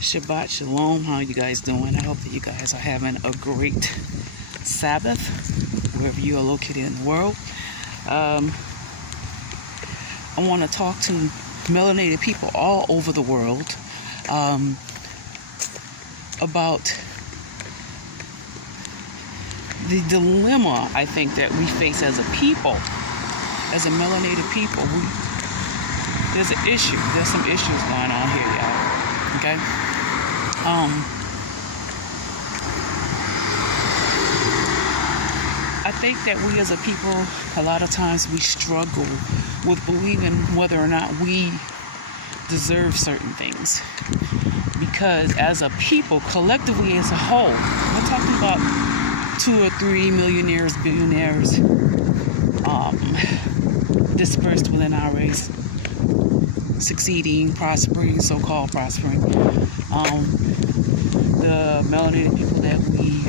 Shabbat Shalom. How you guys doing? I hope that you guys are having a great Sabbath wherever you are located in the world. I want to talk to melanated people all over the world about the dilemma I think that we face as a people, as a melanated people. There's an issue. There's some issues going on here, y'all. Okay? I think that we as a people, a lot of times we struggle with believing whether or not we deserve certain things. Because as a people, collectively as a whole, we're talking about 2 or 3 millionaires, billionaires dispersed within our race, succeeding, prospering, so-called prospering. The melanated people that we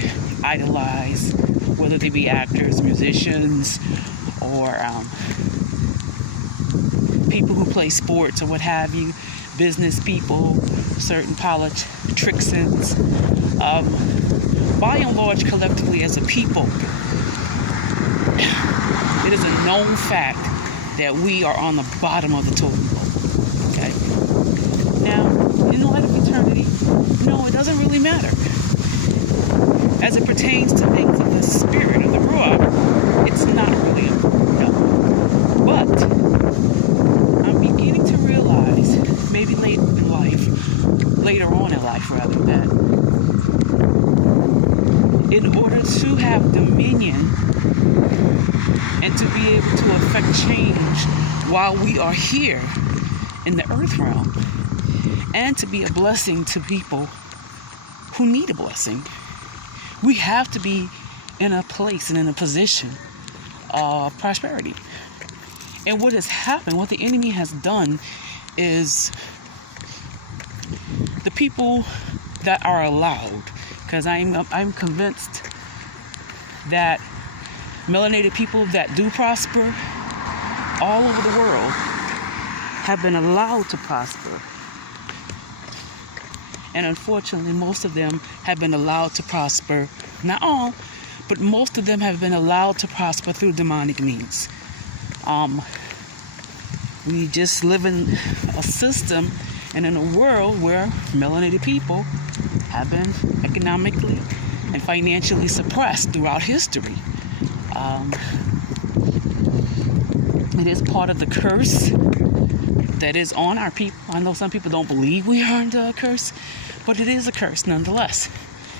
idolize, whether they be actors, musicians, or people who play sports or what have you, business people, certain politicians, by and large, collectively as a people, it is a known fact that we are on the bottom of the totem pole. Okay? Now, in light of eternity, no, it doesn't really matter. As it pertains to things of the spirit of the Ruach, it's not really no. But I'm beginning to realize, maybe later on in life, that in order to have dominion and to be able to affect change while we are here in the earth realm, and to be a blessing to people who need a blessing, we have to be in a place and in a position of prosperity. And what has happened, what the enemy has done, is the people that are allowed, because I'm convinced that melanated people that do prosper all over the world have been allowed to prosper. And unfortunately, most of them have been allowed to prosper. Not all, but most of them have been allowed to prosper through demonic means. We just live in a system and in a world where melanated people have been economically and financially suppressed throughout history. It is part of the curse that is on our people. I know some people don't believe we are under a curse, but it is a curse nonetheless.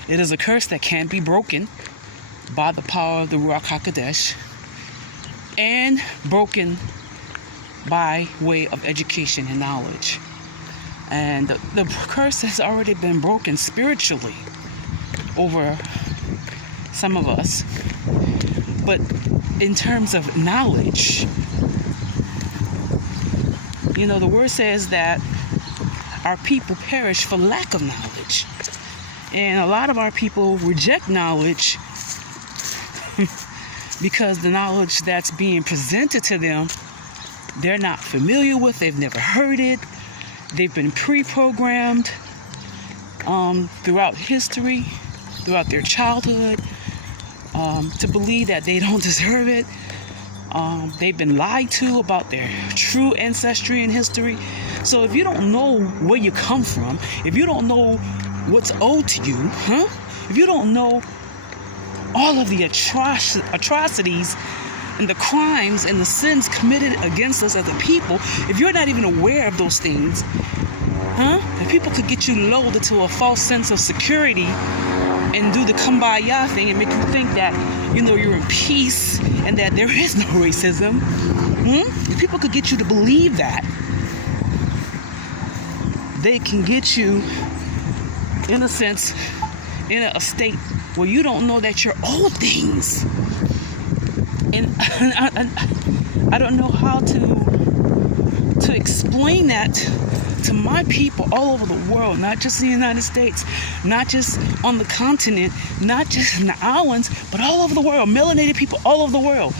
It is a curse that can't be broken by the power of the Ruach HaKodesh and broken by way of education and knowledge. And the curse has already been broken spiritually over some of us. But in terms of knowledge, the word says that our people perish for lack of knowledge. And a lot of our people reject knowledge because the knowledge that's being presented to them, they're not familiar with, they've never heard it. They've been pre-programmed throughout history, throughout their childhood, to believe that they don't deserve it. They've been lied to about their true ancestry and history. So if you don't know where you come from, if you don't know what's owed to you, if you don't know all of the atrocities and the crimes and the sins committed against us as a people, if you're not even aware of those things, if people could get you lulled into a false sense of security and do the kumbaya thing and make you think that, you're in peace and that there is no racism, if people could get you to believe that, they can get you, in a sense, in a state where you don't know that you're owed things. And I don't know how to explain that to my people all over the world, not just in the United States, not just on the continent, not just in the islands, but all over the world, melanated people all over the world.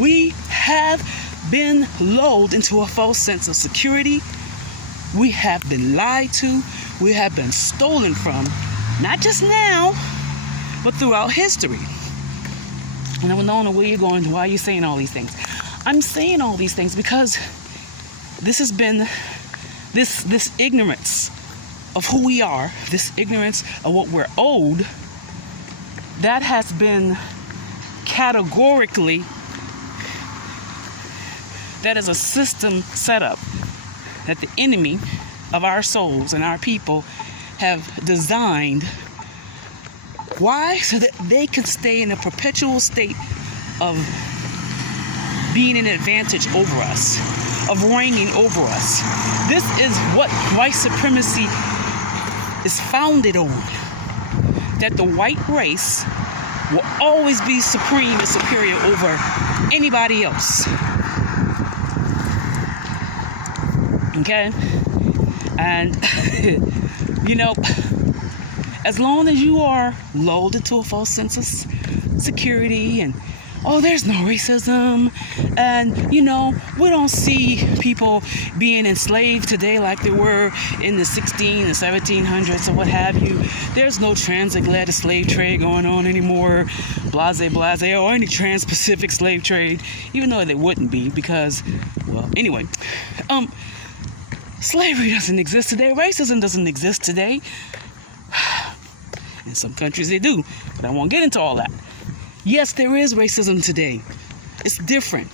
We have been lulled into a false sense of security. We have been lied to. we have been stolen from, not just now, but throughout history. And I don't know where you're going, why are you saying all these things? I'm saying all these things because this has been, this ignorance of who we are, this ignorance of what we're owed, that has been categorically, that is a system set up that the enemy of our souls and our people have designed. Why? So that they can stay in a perpetual state of being an advantage over us, of reigning over us. This is what white supremacy is founded on. That the white race will always be supreme and superior over anybody else. Okay? And, you know, as long as you are lulled into a false sense of security and, oh, there's no racism, and, you know, we don't see people being enslaved today like they were in the 16 and 1700s or what have you. There's no transatlantic slave trade going on anymore, blase, or any trans-Pacific slave trade, even though they wouldn't be because, well, anyway, slavery doesn't exist today. Racism doesn't exist today. In some countries they do, but I won't get into all that. Yes, there is racism today. It's different.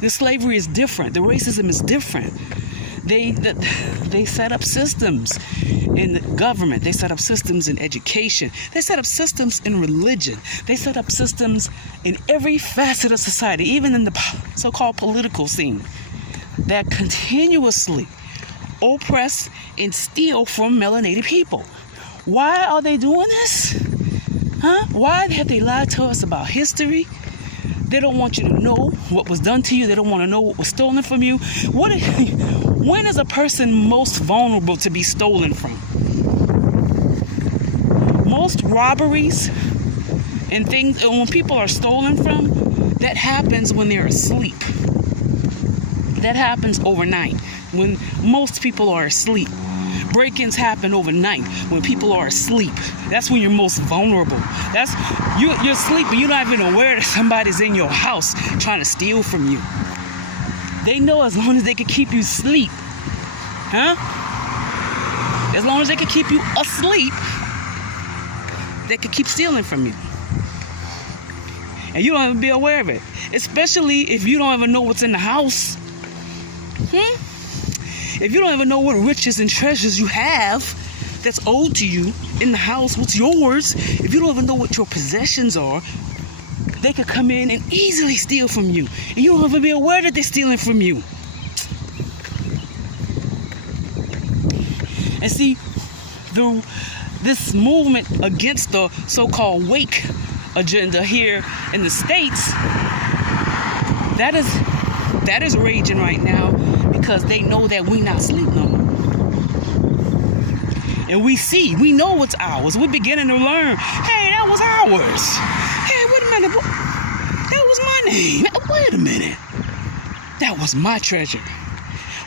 The slavery is different. The racism is different. They set up systems in the government. They set up systems in education. They set up systems in religion. They set up systems in every facet of society, even in the so-called political scene, that continuously oppress and steal from melanated people. Why are they doing this? Huh? Why have they lied to us about history? They don't want you to know what was done to you. They don't want to know what was stolen from you. When is a person most vulnerable to be stolen from? Most robberies and things, when people are stolen from, that happens when they're asleep. That happens overnight, when most people are asleep. Break-ins happen overnight when people are asleep. That's when you're most vulnerable. That's you're asleep, but you're not even aware that somebody's in your house trying to steal from you. They know as long as they can keep you asleep, huh? As long as they can keep you asleep, they can keep stealing from you, and you don't even be aware of it. Especially if you don't even know what's in the house. If you don't even know what riches and treasures you have that's owed to you in the house, what's yours, if you don't even know what your possessions are, they could come in and easily steal from you. And you don't even be aware that they're stealing from you. And see, this movement against the so-called wake agenda here in the States, that is raging right now, because they know that we not sleep no more. And we know what's ours. We're beginning to learn, hey, that was ours. Hey, wait a minute, that was my name. Wait a minute, that was my treasure.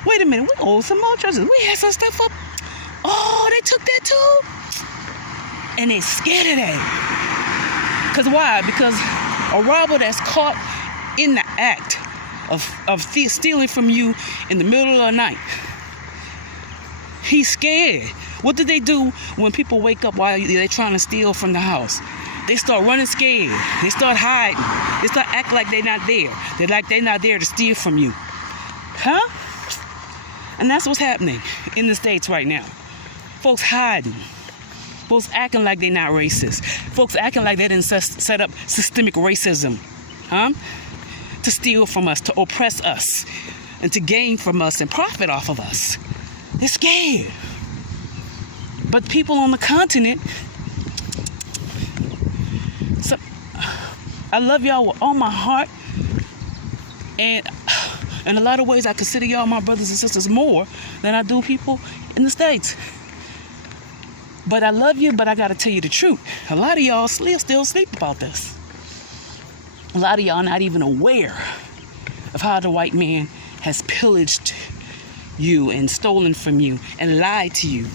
Wait a minute, we owe some more treasures. We had some stuff up. Oh, they took that too? And they scared of that. Because why? Because a robber that's caught in the act of stealing from you in the middle of the night, he's scared. What do they do when people wake up while they're trying to steal from the house? They start running scared. They start hiding. They start acting like they're not there. They're like they're not there to steal from you. Huh? And that's what's happening in the States right now. Folks hiding. Folks acting like they're not racist. Folks acting like they didn't set up systemic racism. Huh? To steal from us, to oppress us, and to gain from us and profit off of us. They're scared. But people on the continent, so, I love y'all with all my heart, and in a lot of ways I consider y'all my brothers and sisters more than I do people in the States. But I love you, but I gotta tell you the truth. A lot of y'all still sleep about this. A lot of y'all not even aware of how the white man has pillaged you and stolen from you and lied to you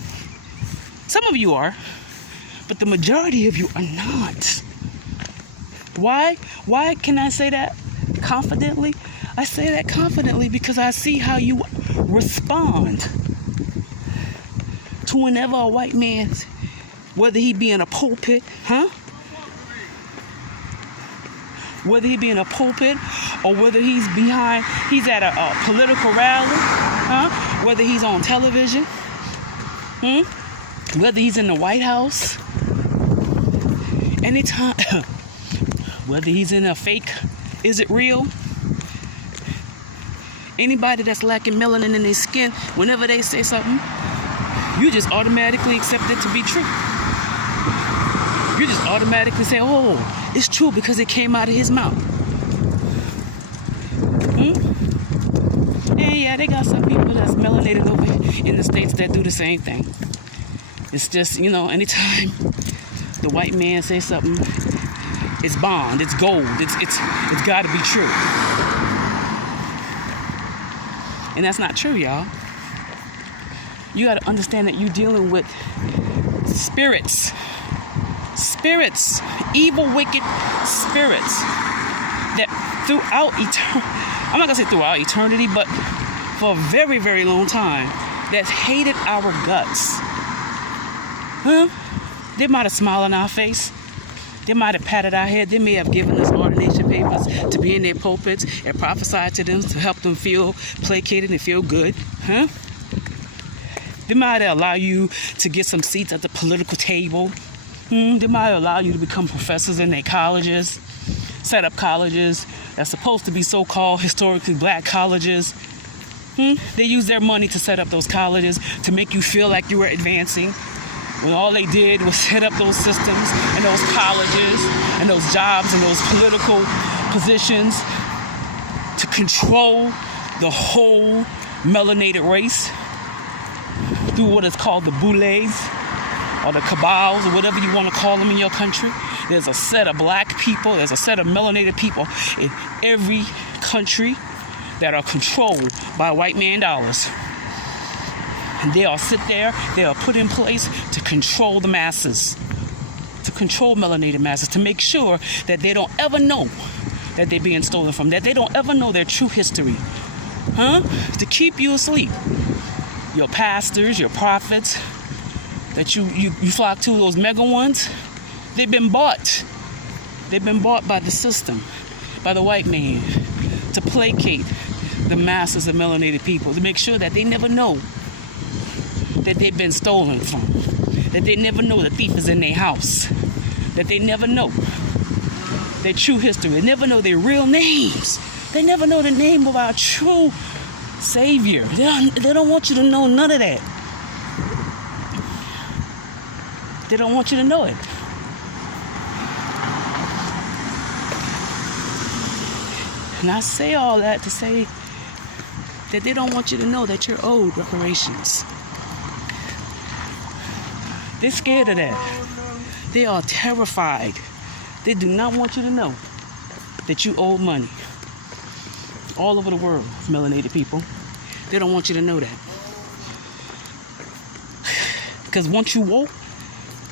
Some of you are, but the majority of you are not. Why? Why can I say that confidently? I say that confidently because I see how you respond to whenever a white man, whether he be in a pulpit, whether he be in a pulpit or whether he's at a political rally, whether he's on television, whether he's in the White House, anytime, whether he's in a fake, is it real? Anybody that's lacking melanin in their skin, whenever they say something, you just automatically accept it to be true. You just automatically say, oh, it's true because it came out of his mouth. And yeah, they got some people that's melanated over in the States that do the same thing. It's just, anytime the white man says something, it's bond, it's gold, it's got to be true. And that's not true, y'all. You got to understand that you're dealing with spirits, evil, wicked spirits that throughout I'm not going to say throughout eternity, but for a very, very long time, that's hated our guts. They might have smiled in our face. They might have patted our head. They may have given us ordination papers to be in their pulpits and prophesy to them to help them feel placated and feel good. They might allow you to get some seats at the political table. They might allow you to become professors in their colleges, set up colleges that's supposed to be so-called historically black colleges. They use their money to set up those colleges to make you feel like you were advancing, when all they did was set up those systems and those colleges and those jobs and those political positions to control the whole melanated race through what is called the Boules or the cabals or whatever you want to call them in your country. There's a set of black people, there's a set of melanated people in every country that are controlled by white man dollars. And they all sit there, they are put in place to control the masses, to control melanated masses, to make sure that they don't ever know that they're being stolen from, that they don't ever know their true history. To keep you asleep. Your pastors, your prophets, that you flock to, those mega ones, they've been bought. They've been bought by the system, by the white man, to placate the masses of melanated people, to make sure that they never know that they've been stolen from, that they never know the thief is in their house, that they never know their true history, they never know their real names, they never know the name of our true Savior. They don't want you to know none of that. They don't want you to know it. And I say all that to say that they don't want you to know that you're owed reparations. They're scared of that. They are terrified. They do not want you to know that you owe money. All over the world, melanated people. They don't want you to know that. Because once you woke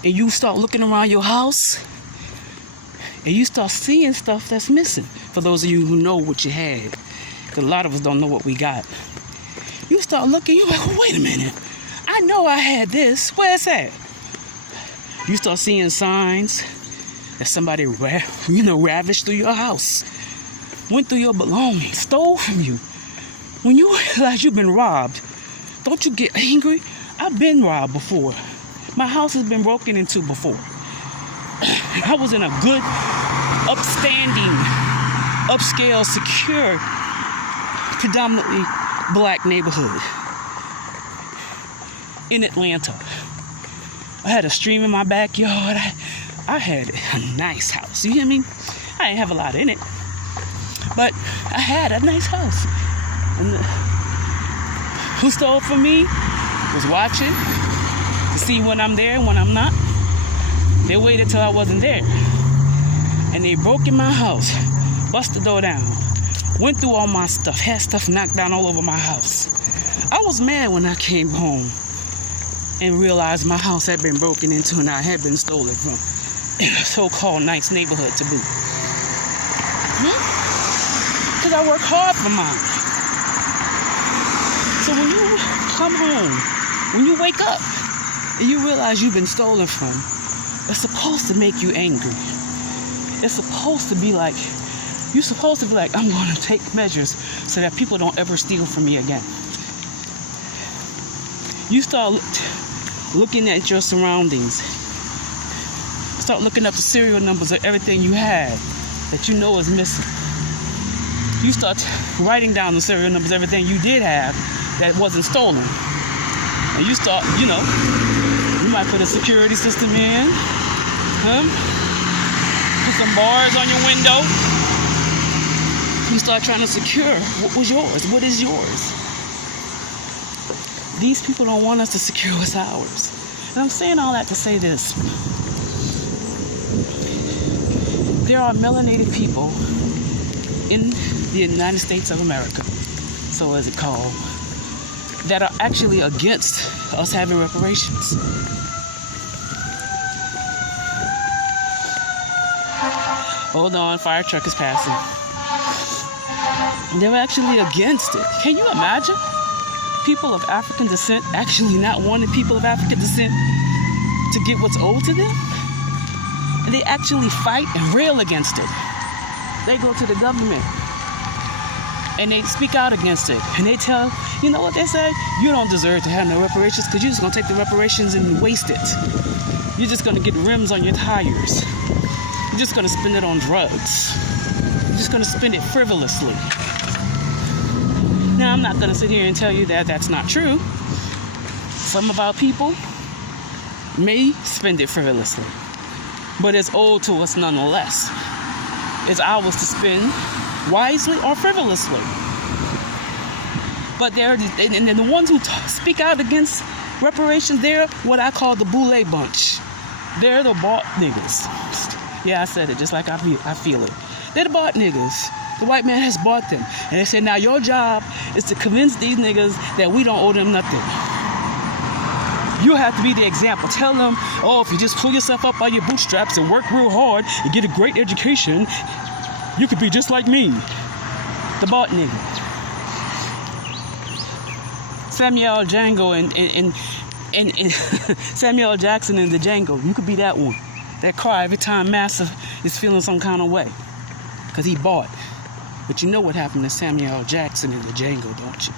and you start looking around your house and you start seeing stuff that's missing, for those of you who know what you had, because a lot of us don't know what we got. You start looking, you're like, oh, wait a minute. I know I had this. Where's that? You start seeing signs that somebody ravished through your house, went through your belongings, stole from you. When you realize you've been robbed, don't you get angry? I've been robbed before. My house has been broken into before. I was in a good, upstanding, upscale, secure, predominantly black neighborhood in Atlanta. I had a stream in my backyard. I had a nice house. You hear me? I didn't have a lot in it, but I had a nice house. And who stole from me was watching to see when I'm there and when I'm not. They waited till I wasn't there, and they broke in my house, bust the door down, went through all my stuff, had stuff knocked down all over my house. I was mad when I came home. and realized my house had been broken into and I had been stolen from in a so-called nice neighborhood to boot. Because I work hard for mine. So when you come home, when you wake up and you realize you've been stolen from, it's supposed to make you angry. It's supposed to be like, you're supposed to be like, I'm going to take measures so that people don't ever steal from me again. You start looking at your surroundings. Start looking up the serial numbers of everything you have that you know is missing. You start writing down the serial numbers of everything you did have that wasn't stolen. And you start, you might put a security system in. Put some bars on your window. You start trying to secure what was yours. What is yours? These people don't want us to secure what's ours. And I'm saying all that to say this. There are melanated people in the United States of America, so as it called, that are actually against us having reparations. Hold on, fire truck is passing. They're actually against it. Can you imagine? People of African descent actually not wanting people of African descent to get what's owed to them? And they actually fight and rail against it. They go to the government and they speak out against it. And they tell, you know what they say? You don't deserve to have no reparations because you're just going to take the reparations and waste it. You're just going to get rims on your tires. You're just going to spend it on drugs. You're just going to spend it frivolously. Now, I'm not going to sit here and tell you that that's not true. Some of our people may spend it frivolously, but it's owed to us nonetheless. It's ours to spend wisely or frivolously. But and the ones who speak out against reparations, they're what I call the Boule bunch. They're the bought niggas. Yeah, I said it just like I feel it. They're the bought niggas. The white man has bought them. And they said, now your job is to convince these niggas that we don't owe them nothing. You have to be the example. Tell them, oh, if you just pull yourself up by your bootstraps and work real hard and get a great education, you could be just like me. The bought nigga. Samuel Django and Samuel Jackson in the Django. You could be that one. That cry every time Massa is feeling some kind of way. Because he bought. But you know what happened to Samuel Jackson in the Django, don't you?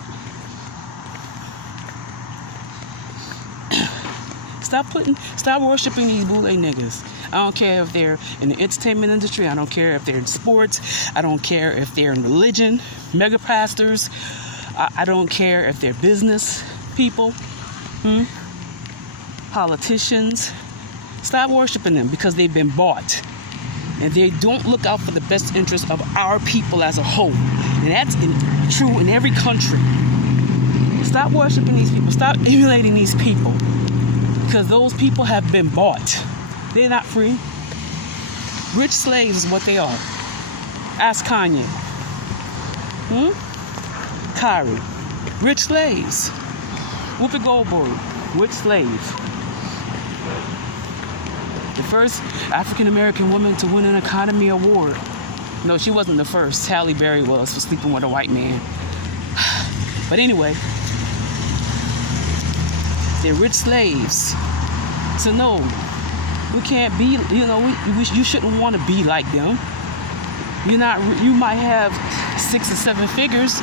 Stop worshiping these Boule niggas. I don't care if they're in the entertainment industry. I don't care if they're in sports. I don't care if they're in religion, mega pastors. I don't care if they're business people, politicians. Stop worshiping them because they've been bought. And they don't look out for the best interest of our people as a whole. And that's true in every country. Stop worshiping these people. Stop emulating these people. Because those people have been bought. They're not free. Rich slaves is what they are. Ask Kanye. Kyrie. Rich slaves. Whoopi Goldberg. Rich slaves. The first African American woman to win an Academy Award. No, she wasn't the first. Halle Berry was for sleeping with a white man. But anyway, they're rich slaves. So no, we can't be, you shouldn't want to be like them. You might have 6 or 7 figures,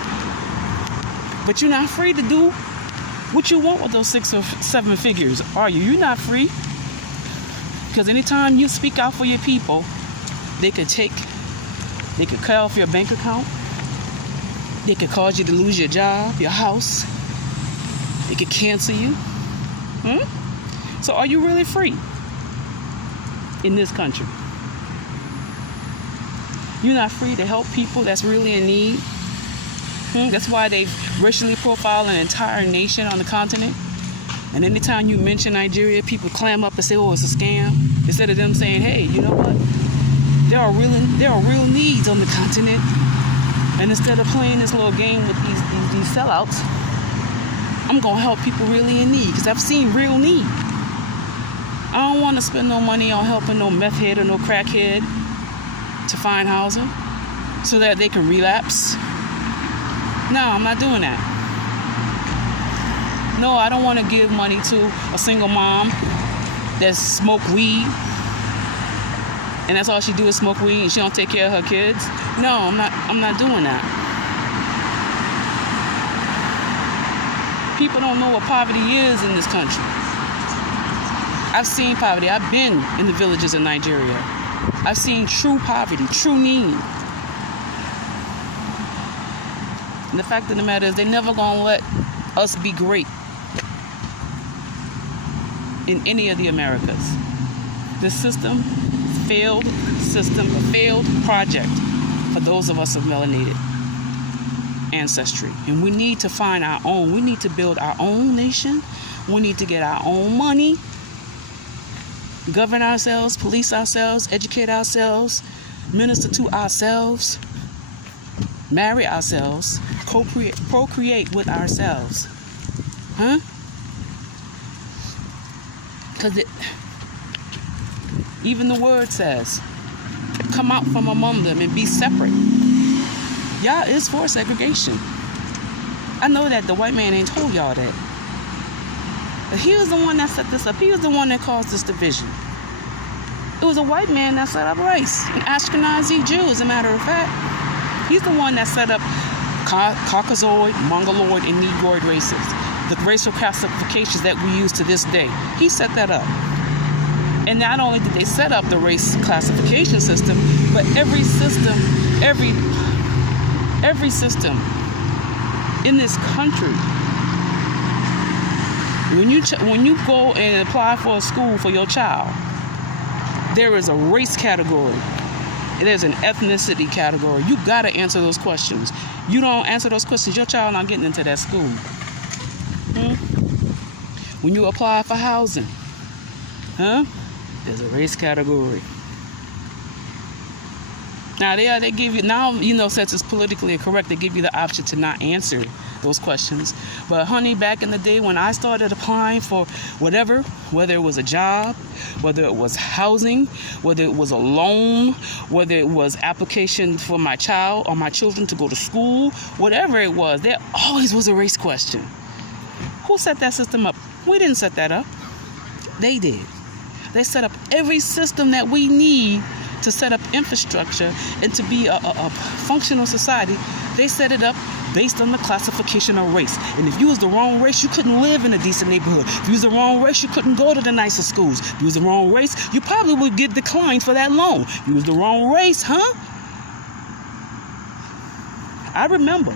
but you're not free to do what you want with those 6 or 7 figures, are you? You're not free. Because anytime you speak out for your people, they could cut off your bank account. They could cause you to lose your job, your house. They could cancel you. So are you really free in this country? You're not free to help people that's really in need. That's why they've racially profiled an entire nation on the continent. And anytime you mention Nigeria, people clam up and say, oh, it's a scam. Instead of them saying, hey, you know what? There are real needs on the continent. And instead of playing this little game with these sellouts, I'm going to help people really in need because I've seen real need. I don't want to spend no money on helping no meth head or no crackhead to find housing so that they can relapse. No, I'm not doing that. No, I don't want to give money to a single mom that smoke weed and that's all she do is smoke weed and she don't take care of her kids. No, I'm not doing that. People don't know what poverty is in this country. I've seen poverty. I've been in the villages in Nigeria. I've seen true poverty, true need. And the fact of the matter is they're never going to let us be great in any of the Americas. This system, failed system, a failed project for those of us of melanated ancestry. And we need to find our own. We need to build our own nation. We need to get our own money, govern ourselves, police ourselves, educate ourselves, minister to ourselves, marry ourselves, procreate with ourselves. Huh? Because even the word says, come out from among them and be separate. Y'all is for segregation. I know that the white man ain't told y'all that. But he was the one that set this up. He was the one that caused this division. It was a white man that set up race. An Ashkenazi Jew, as a matter of fact. He's the one that set up Caucasoid, Mongoloid, and Negroid races. The racial classifications that we use to this day. He set that up. And not only did they set up the race classification system, but every system in this country, when you go and apply for a school for your child, there is a race category. There's an ethnicity category. You gotta answer those questions. You don't answer those questions, your child not getting into that school. When you apply for housing, there's a race category. Now they give you, now since it's politically incorrect, they give you the option to not answer those questions. But honey, back in the day when I started applying for whatever, whether it was a job, whether it was housing, whether it was a loan, whether it was application for my child or my children to go to school, whatever it was, there always was a race question. Who set that system up? We didn't set that up. They did. They set up every system that we need to set up infrastructure and to be a functional society. They set it up based on the classification of race. And if you was the wrong race, you couldn't live in a decent neighborhood. If you was the wrong race, you couldn't go to the nicest schools. If you was the wrong race, you probably would get declined for that loan. If you was the wrong race, I remember.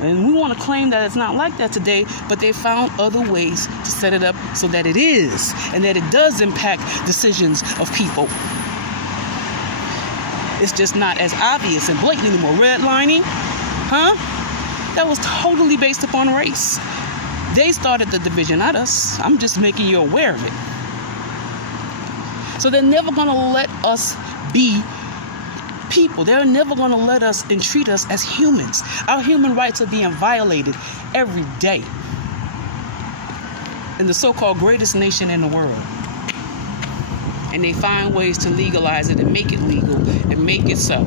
And we want to claim that it's not like that today, but they found other ways to set it up so that it is, and that it does impact decisions of people. It's just not as obvious and blatant anymore. Redlining, that was totally based upon race. They started the division, not us. I'm just making you aware of it. So they're never going to let us be people. They're never going to let us and treat us as humans. Our human rights are being violated every day in the so-called greatest nation in the world. And they find ways to legalize it and make it legal and make it so.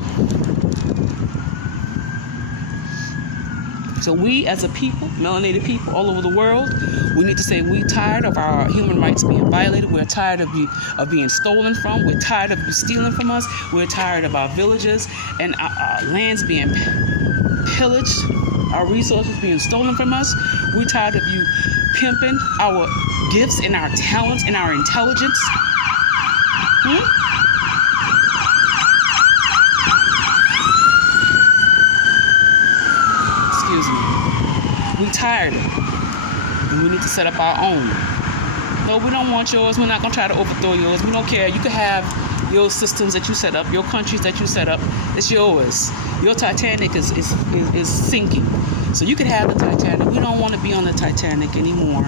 So we as a people, melanated people all over the world, we need to say we're tired of our human rights being violated. We're tired of being stolen from. We're tired of you stealing from us. We're tired of our villages and our lands being pillaged, our resources being stolen from us. We're tired of you pimping our gifts and our talents and our intelligence. We tired of it, and we need to set up our own. No, we don't want yours. We're not going to try to overthrow yours. We don't care. You can have your systems that you set up, your countries that you set up. It's yours. Your Titanic is sinking. So you can have the Titanic. We don't want to be on the Titanic anymore.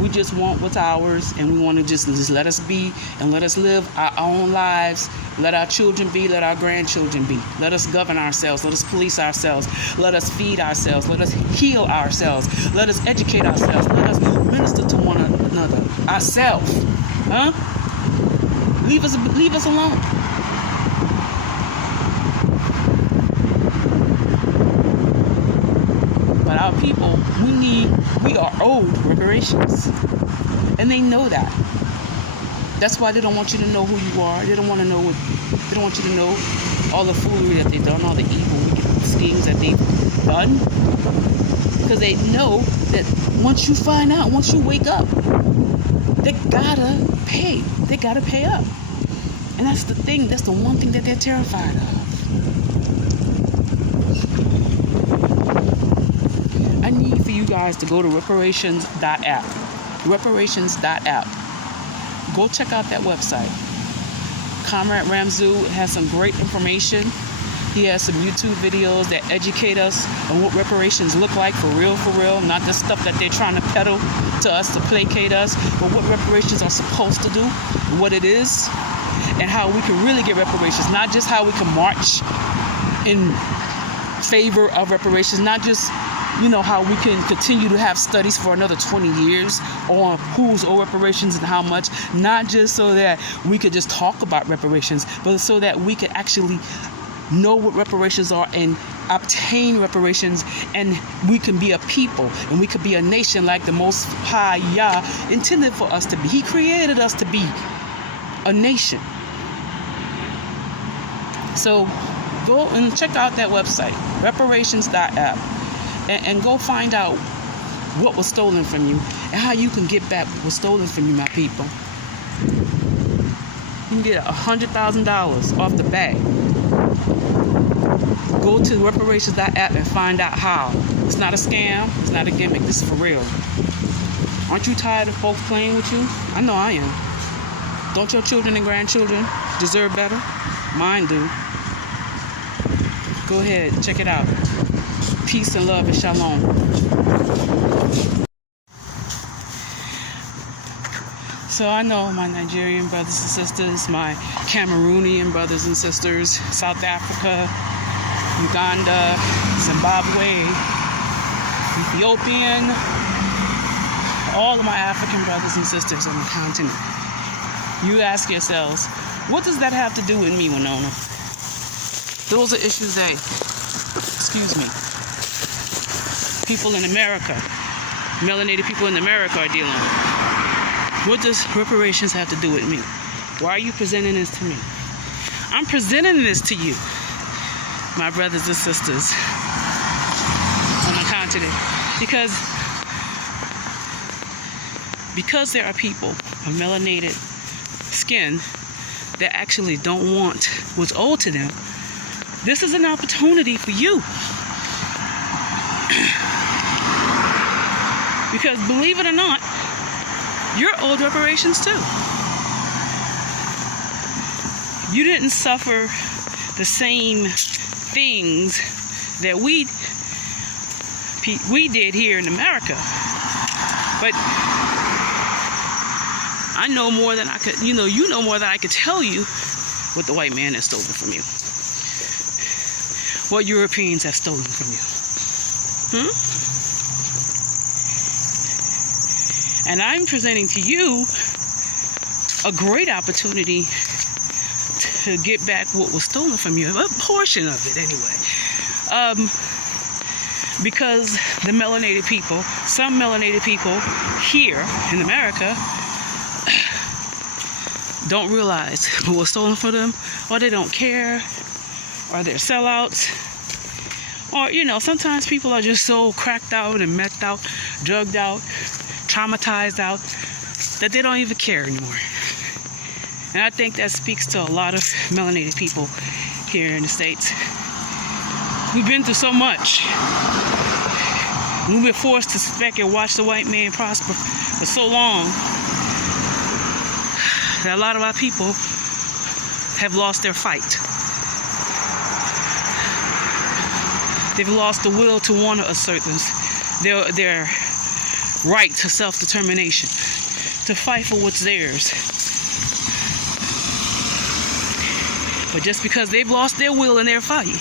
We just want what's ours, and we want to just let us be and let us live our own lives Let our children be, let our grandchildren be. Let us govern ourselves. Let us police ourselves. Let us feed ourselves. Let us heal ourselves. Let us educate ourselves. Let us minister to one another. Ourselves. Huh? Leave us alone. But our people, we are owed reparations. And they know that. That's why they don't want you to know who you are. They don't want to know they don't want you to know all the foolery that they've done, all the evil, wicked schemes that they've done. Because they know that once you find out, once you wake up, they gotta pay. They gotta pay up. And that's the thing. That's the one thing that they're terrified of. I need for you guys to go to reparations.app. Reparations.app. Go check out that website. Comrade Ramzu has some great information. He has some YouTube videos that educate us on what reparations look like for real, not the stuff that they're trying to peddle to us to placate us, but what reparations are supposed to do, what it is, and how we can really get reparations, not just how we can march in favor of reparations, not just how we can continue to have studies for another 20 years on who's owed reparations and how much, not just so that we could just talk about reparations, but so that we could actually know what reparations are and obtain reparations, and we can be a people and we could be a nation like the Most High Yah intended for us to be. He created us to be a nation. So go and check out that website, reparations.app. And go find out what was stolen from you and how you can get back what was stolen from you, my people. You can get $100,000 off the bat. Go to reparations.app and find out how. It's not a scam. It's not a gimmick. This is for real. Aren't you tired of folks playing with you? I know I am. Don't your children and grandchildren deserve better? Mine do. Go ahead. Check it out. Peace and love and shalom. So I know my Nigerian brothers and sisters, my Cameroonian brothers and sisters, South Africa, Uganda, Zimbabwe, Ethiopian, all of my African brothers and sisters on the continent. You ask yourselves, what does that have to do with me, Winona? Those are issues that, people in America, melanated people in America are dealing with. What does reparations have to do with me? Why are you presenting this to me? I'm presenting this to you, my brothers and sisters on the continent, because there are people of melanated skin that actually don't want what's owed to them. This is an opportunity for you. Because believe it or not, you're owed reparations too. You didn't suffer the same things that we did here in America. But I know more than I could, you know more than I could tell you what the white man has stolen from you. What Europeans have stolen from you. And I'm presenting to you a great opportunity to get back what was stolen from you. A portion of it, anyway. Because the melanated people, some melanated people here in America, don't realize what was stolen from them, or they don't care, or they're sellouts. Or, sometimes people are just so cracked out and methed out, drugged out, traumatized out, that they don't even care anymore. And I think that speaks to a lot of melanated people here in the States. We've been through so much. We've been forced to sit back and watch the white man prosper for so long that a lot of our people have lost their fight. They've lost the will to want to assert their right to self-determination, to fight for what's theirs. But just because they've lost their will in their fight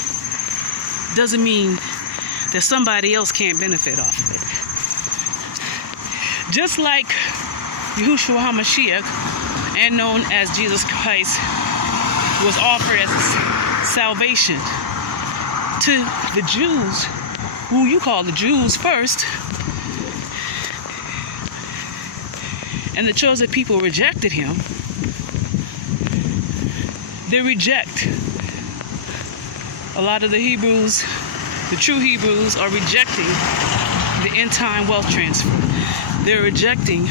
doesn't mean that somebody else can't benefit off of it. Just like Yahushua HaMashiach, and known as Jesus Christ, was offered as salvation to the Jews, who you call the Jews first, and the chosen people rejected him. They reject. A lot of the Hebrews, the true Hebrews, are rejecting the end-time wealth transfer. They're rejecting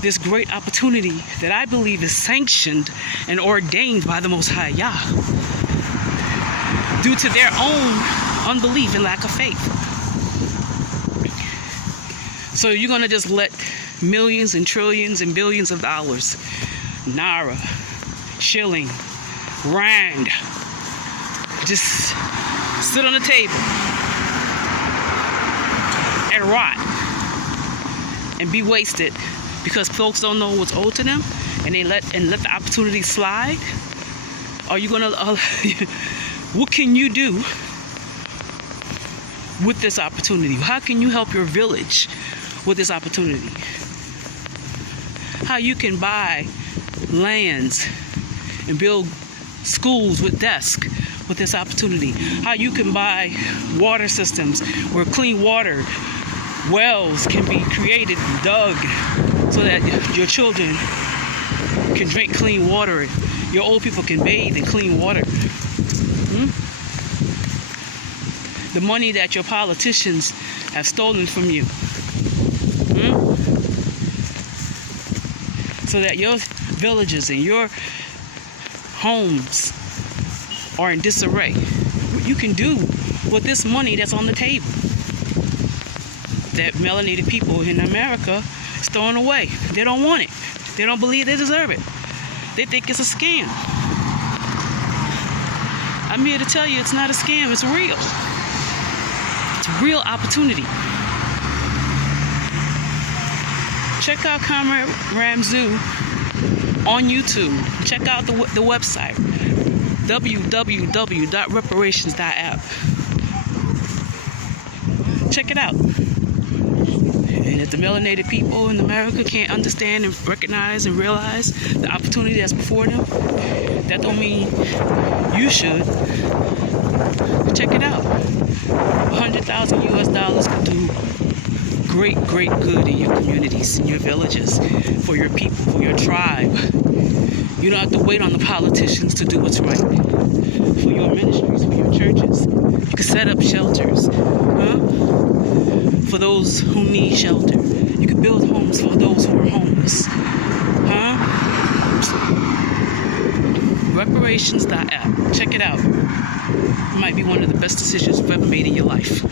this great opportunity that I believe is sanctioned and ordained by the Most High Yah, due to their own unbelief and lack of faith. So you're going to just let millions and trillions and billions of dollars, naira, shilling, rand, just sit on the table and rot and be wasted because folks don't know what's owed to them, and they let the opportunity slide? Are you gonna what can you do with this opportunity? How can you help your village with this opportunity? How you can buy lands and build schools with desks with this opportunity? How you can buy water systems where clean water wells can be created and dug so that your children can drink clean water, your old people can bathe in clean water. The money that your politicians have stolen from you, so that your villages and your homes are in disarray. What you can do with this money that's on the table that melanated people in America is throwing away. They don't want it. They don't believe they deserve it. They think it's a scam. I'm here to tell you it's not a scam, it's real. It's a real opportunity. Check out Comrade Ramzu on YouTube. Check out the website, www.reparations.app. Check it out. And if the melanated people in America can't understand and recognize and realize the opportunity that's before them, that don't mean you should. Check it out. $100,000 US could do great good in your communities, in your villages, for your people, for your tribe. You don't have to wait on the politicians to do what's right. For your ministries, for your churches. You can set up shelters, for those who need shelter. You can build homes for those who are homeless. Reparations.app. Check it out. It might be one of the best decisions you've ever made in your life.